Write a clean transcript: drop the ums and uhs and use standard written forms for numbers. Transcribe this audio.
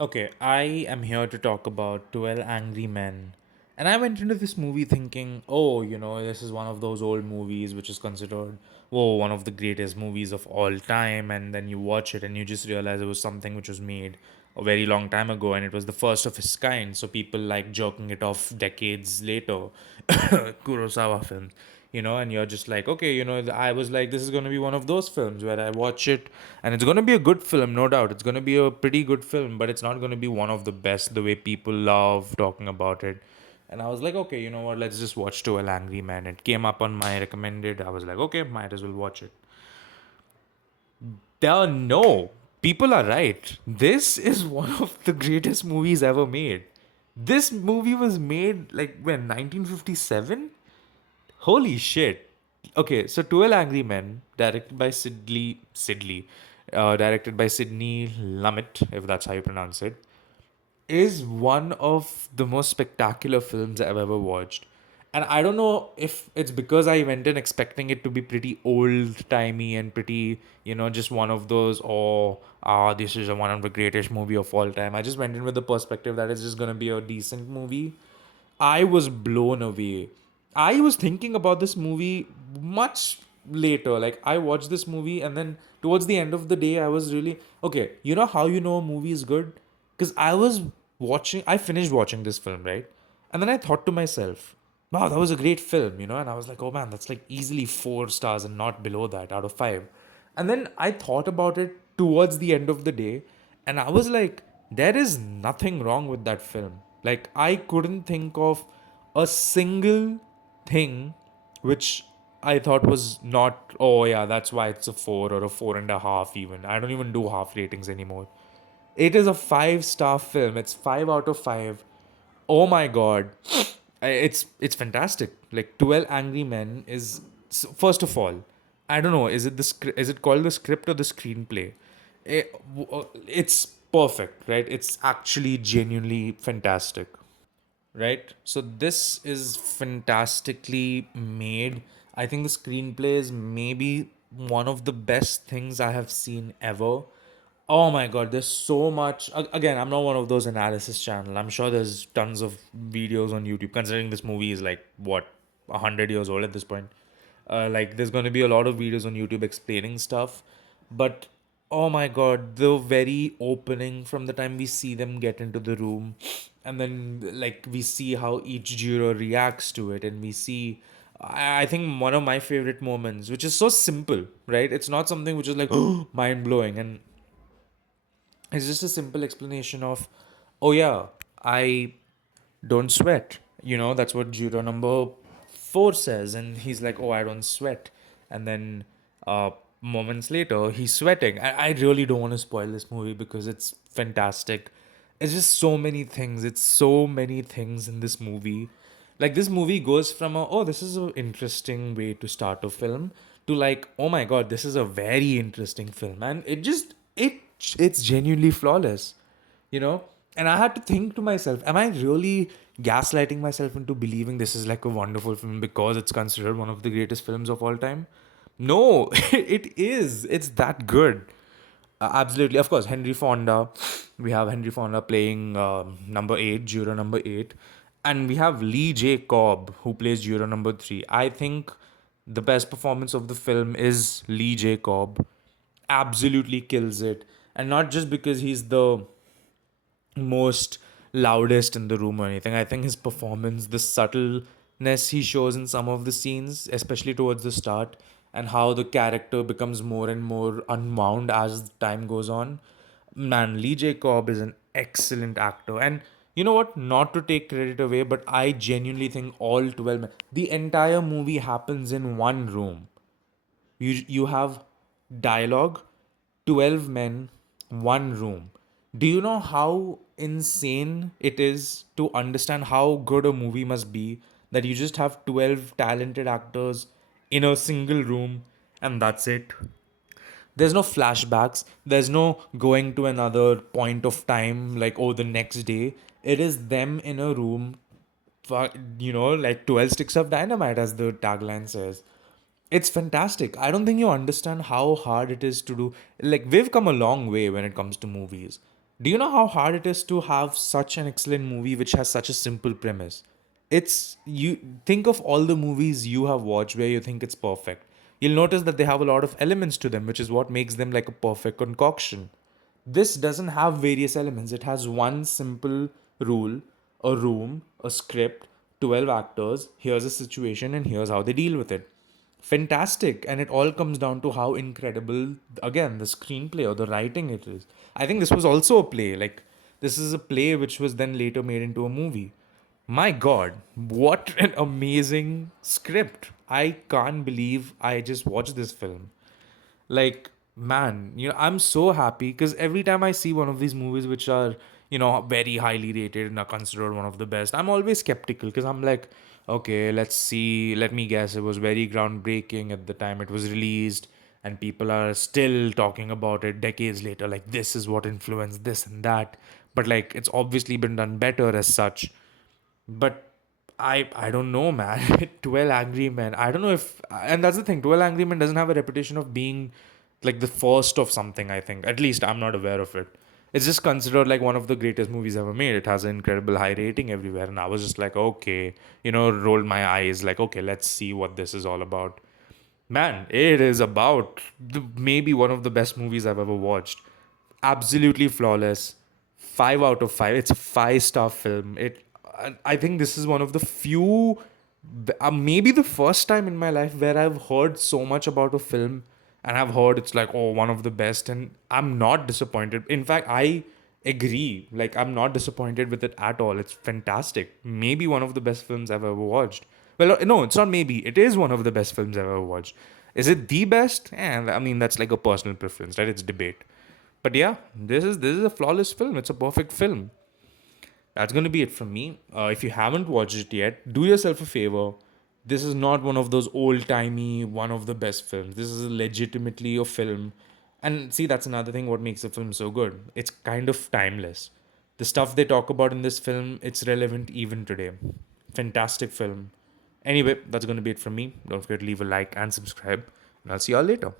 Okay, I am here to talk about 12 Angry Men. And I went into this movie thinking, oh, this is one of those old movies which is considered, whoa, one of the greatest movies of all time. And then you watch it and you just realize it was something which was made a very long time ago and it was the first of its kind. So people like jerking it off decades later. Kurosawa films, and you're just like, okay, I was like, this is going to be one of those films where I watch it and it's going to be a good film, no doubt. It's going to be a pretty good film, but it's not going to be one of the best the way people love talking about it. And I was like, okay, you know what, let's just watch 12 Angry Men. It came up on my recommended. I was like, okay, might as well watch it. No, people are right. This is one of the greatest movies ever made. This movie was made like when 1957. Holy shit. Okay, so 12 Angry Men, directed by Sidney Lumet, if that's how you pronounce it, is one of the most spectacular films I've ever watched. And I don't know if it's because I went in expecting it to be pretty old timey and pretty, just one of those, this is one of the greatest movie of all time. I just went in with the perspective that it's just gonna be a decent movie. I was blown away. I was thinking about this movie much later. Like, I watched this movie, and then towards the end of the day, I was really okay. You know how you know a movie is good? Because I finished watching this film, right? And then I thought to myself, wow, that was a great film, And I was like, oh man, that's like easily 4 stars and not below that out of five. And then I thought about it towards the end of the day, and I was like, there is nothing wrong with that film. Like, I couldn't think of a single thing which I thought was not, oh yeah, that's why it's a 4 or a 4.5 even. I don't even do half ratings anymore. It is a 5-star film. It's 5 out of 5. Oh my god. It's fantastic. Like 12 Angry Men is first of all, I don't know, is it called the script or the screenplay? It's perfect, right? It's actually genuinely fantastic, right? So this is fantastically made. I think the screenplay is maybe one of the best things I have seen ever. Oh my god, there's so much. Again, I'm not one of those analysis channel. I'm sure there's tons of videos on YouTube. Considering this movie is like what 100 years old at this point, like there's going to be a lot of videos on YouTube explaining stuff. But oh my god, the very opening from the time we see them get into the room, and then like we see how each juror reacts to it, and we see. I think one of my favorite moments, which is so simple, right? It's not something which is like mind blowing, and it's just a simple explanation of, oh yeah, I don't sweat. That's what juror number 4 says. And he's like, oh, I don't sweat. And then moments later, he's sweating. I really don't want to spoil this movie because it's fantastic. It's just so many things. It's so many things in this movie. Like, this movie goes from oh, this is an interesting way to start a film, to like, oh my god, this is a very interesting film. And it's genuinely flawless, you know and I had to think to myself, am I really gaslighting myself into believing this is like a wonderful film because it's considered one of the greatest films of all time? No, it's that good. Absolutely, of course, Henry Fonda. We have Henry Fonda playing number 8, juror number 8, and we have Lee J Cobb who plays juror number 3. I think the best performance of the film is Lee J Cobb. Absolutely kills it, and not just because he's the most loudest in the room or anything. I think his performance, the subtleness he shows in some of the scenes, especially towards the start, and how the character becomes more and more unwound as time goes on. Man, Lee Jacob is an excellent actor. And you know what? Not to take credit away, but I genuinely think all 12 men, the entire movie happens in one room. You have dialogue, 12 men, one room. Do you know how insane it is to understand how good a movie must be, that you just have 12 talented actors in a single room and that's it? There's no flashbacks, there's no going to another point of time like, oh, the next day. It is them in a room, like 12 sticks of dynamite, as the tagline says. It's fantastic. I don't think you understand how hard it is to do. Like, we've come a long way when it comes to movies. Do you know how hard it is to have such an excellent movie which has such a simple premise? It's you think of all the movies you have watched where you think it's perfect. You'll notice that they have a lot of elements to them, which is what makes them like a perfect concoction. This doesn't have various elements. It has one simple rule, a room, a script, 12 actors, here's a situation, and here's how they deal with it. Fantastic. And it all comes down to how incredible, again, the screenplay or the writing it is. I think this was also a play. Like, this is a play which was then later made into a movie. My God, what an amazing script. I can't believe I just watched this film. Like, man, I'm so happy because every time I see one of these movies which are, very highly rated and are considered one of the best, I'm always skeptical because I'm like, okay, let's see, let me guess, it was very groundbreaking at the time it was released, and people are still talking about it decades later, like, this is what influenced this and that. But, like, it's obviously been done better as such. But I don't know, man. 12 Angry Men. I don't know if, and that's the thing. 12 Angry Men doesn't have a reputation of being like the first of something. I think, at least I'm not aware of it. It's just considered like one of the greatest movies ever made. It has an incredible high rating everywhere, and I was just like, okay, rolled my eyes, like, okay, let's see what this is all about. Man, it is about maybe one of the best movies I've ever watched. Absolutely flawless. 5 out of 5. It's a 5-star film. I think this is one of the few, maybe the first time in my life where I've heard so much about a film and I've heard it's like, oh, one of the best, and I'm not disappointed. In fact, I agree. Like, I'm not disappointed with it at all. It's fantastic. Maybe one of the best films I've ever watched. Well, no, it's not maybe. It is one of the best films I've ever watched. Is it the best? And I mean, that's like a personal preference, right? It's debate. But yeah, this is a flawless film. It's a perfect film. That's going to be it from me. If you haven't watched it yet, do yourself a favor. This is not one of those old timey, one of the best films. This is legitimately a film. And see, that's another thing what makes the film so good. It's kind of timeless. The stuff they talk about in this film, it's relevant even today. Fantastic film. Anyway, that's going to be it from me. Don't forget to leave a like and subscribe. And I'll see y'all later.